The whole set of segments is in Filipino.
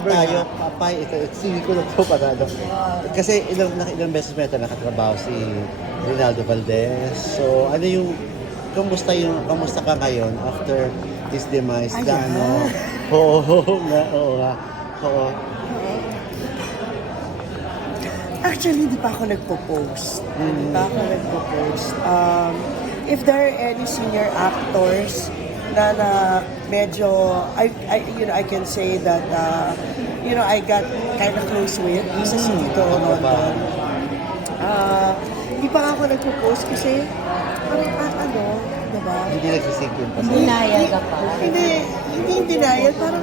Tayo, papay, ito, hindi ko lang ito parado. Kasi ilang beses may nakatrabaho si Rinaldo Valdez. So, ano yung, kamusta ka ngayon after his demise? Ayan. Gaano? Oo nga, oo nga. Oo. Actually, di pa ako nagpo-post. Di pa ako nagpo-post. If there are any senior actors na medyo, I can say that, I got kind of close with isa si Tito London. Hindi pa nga ako nagpo-post kasi parang diba? Hindi nagsisigil pa. Denial ka pa. Hindi denial, parang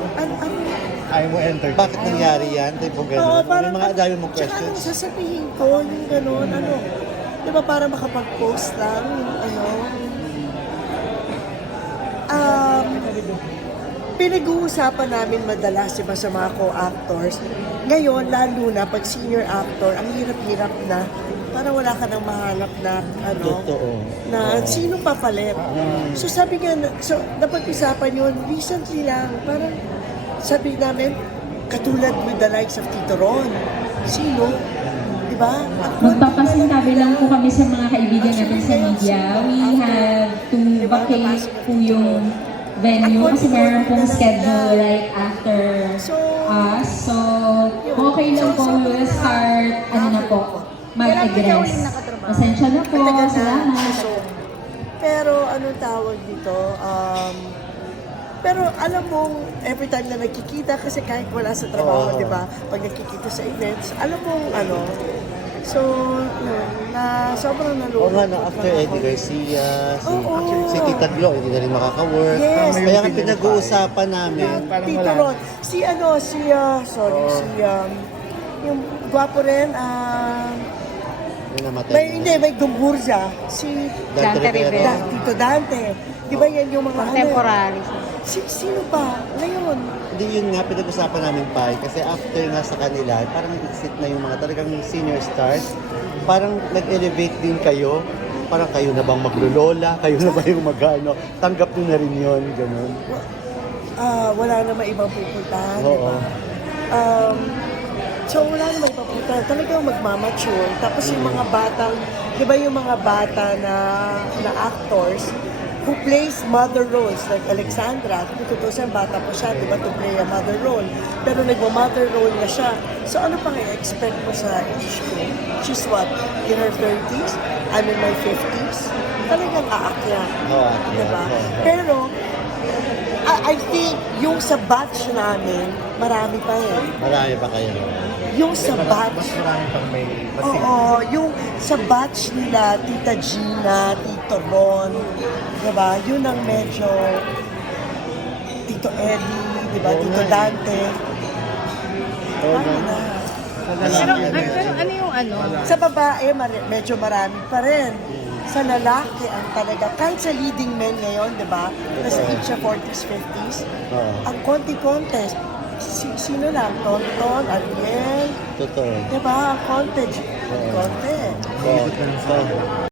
Ayaw mo enter. Bakit nangyari yan? Tipo gano'n. May mga dami mong tsaka questions. sasabihin ko, yung gano'n, di ba para makapag-post lang, pinag-uusapan namin madalas, diba, sa mga co-actors. Ngayon, lalo na pag senior actor, ang hirap-hirap na, parang wala ka nang mahanap na, Totoo. na sino papalit. So sabi nga, napag-usapan yun, recently lang, parang sabi namin, katulad with the likes of Tito Ron. Sino? Diba? Magpapasintabi lang po kami sa mga kaibigan natin sa media. We have to vacate po yung venue kasi meron pong schedule right after us. So, okay lang po, we'll start, mag-address. Pasensya na po, salamat. Pero anong tawag dito? Pero alam mong every time na nagkikita, kasi kahit wala sa trabaho, di ba? Pag nagkikita sa events, alam mong so, na sobrang Oo nalulungkot. nga, no, after Eddie Garcia, si Tita Glo, hindi na rin makaka-work. Yes. Kaya nga pinag-uusapan namin. Tito Ron. Yung gwapo rin, Yung namatay. may Gumburza, si Dante Rivera. Tito Dante. Di ba yan yung mga Contemporary. Sino pa? Ngayon, Hindi yun nga, pinag-usapan namin pa kasi after nga sa kanila, parang nag-exit na yung mga talagang senior stars. Parang nag-elevate din kayo. Parang kayo na bang maglulola? Kayo na ba yung magano? Tanggap nyo na rin yun, gano'n. wala naman ibang pupuntahan, di Oo. ba? So wala naman ibang pupuntahan. Talagang magmamature. Tapos yung mga batang, di ba yung mga bata na actors, who plays mother roles, like Alexandra, kung tutusin, bata pa siya, di ba, to play a mother role. Pero nagma-mother role na siya. So ano pang i-expect mo sa age ko? She's what? In her 30s? I'm in my 50s? Talagang aakyat. Oo, Di ba? oo. Pero, I think, yung sa batch namin, marami pa yun. Marami pa kayo. Yung sa batch, Mas marami pang may oo, yung sa batch nila, Tita Gina, Tito Ron, diba? Yun ang medyo Tito Eddie, diba? Oo Tito nga eh. Dante. Oo Ano nga. na? Pero ano yung Sa babae, medyo marami pa rin. Sa lalaki, ang talaga, kahit sa leading men ngayon, diba? Nasa age siya 40s, 50s, Oo. ang konti-konti, sino lang? Tonton, Ariel, Totoo. diba? Ang konti. Oo. Konti. So,